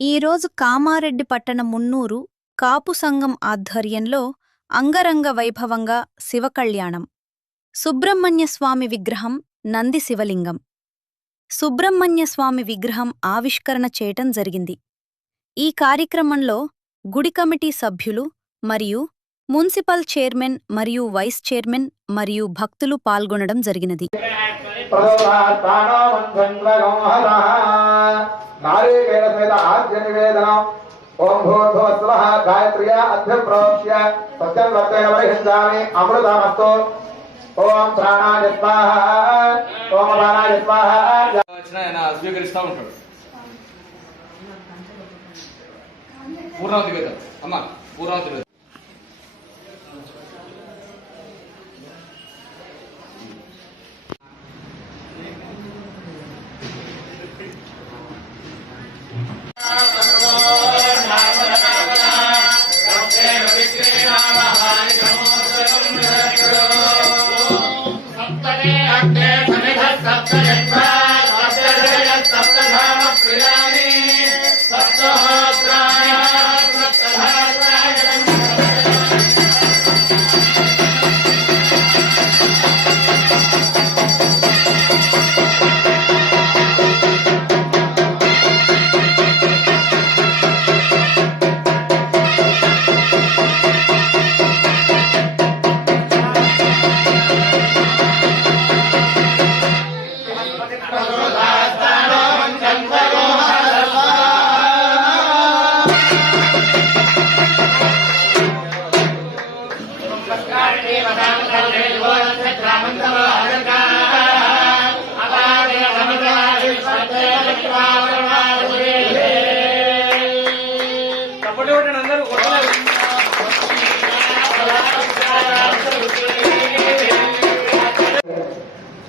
ఈరోజు కామారెడ్డి పట్టణ మున్నూరు కాపు సంఘం ఆధ్వర్యంలో అంగరంగ వైభవంగా శివకళ్యాణం. సుబ్రహ్మణ్యస్వామి విగ్రహం నంది శివలింగం. సుబ్రహ్మణ్యస్వామి విగ్రహం ఆవిష్కరణ చేయటం జరిగింది. ఈ కార్యక్రమంలో గుడి కమిటీ సభ్యులు మరియు మున్సిపల్ చైర్మన్ మరియు వైస్ చైర్మన్ మరియు భక్తులు పాల్గొనడం జరిగినది. नारिकेल सहित आद्य निवेदनम ओम भूर्भुवस्वः गायत्र्या अध्यप्रोक्ष्य सत्यं वर्तेन वरिहिंसामि अमृतमस्तु ओम प्राणाय स्वाहा ओम प्राणाय स्वाहा ఆయన స్వీకరిస్తూ ఉంటాడు. పూర్ణావతి వేదం అమ్మ పూర్ణావతి వేదం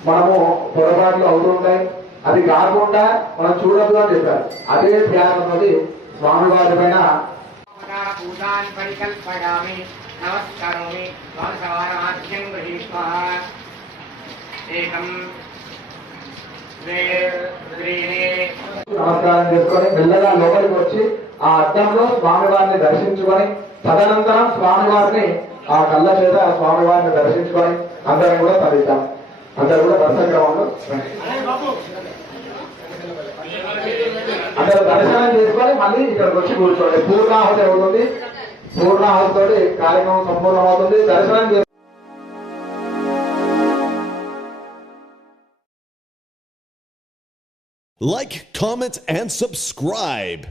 మనము పొరపాట్లు అవుతుంటాయి. అది కాకుండా మనం చూడద్దు అని చెప్పారు. అదే ధ్యానంతో స్వామివారి పైన నమస్కారం చేసుకొని మెల్లగా లోపలికి వచ్చి ఆ అద్దంలో స్వామివారిని దర్శించుకొని తదనంతరం స్వామివారిని ఆ కళ్ళ చేత స్వామివారిని దర్శించుకొని అందరం కూడా తరిద్దాం. అందరూ కూడా దర్శక్రమంలో అందరూ దర్శనం చేసుకొని మళ్ళీ ఇక్కడికి వచ్చి కూర్చోండి. పూర్ణాహుతి అవుతుంది. పూర్ణాహుతితోటి కార్యక్రమం సంపూర్ణమవుతుంది. దర్శనం Like, comment, and subscribe.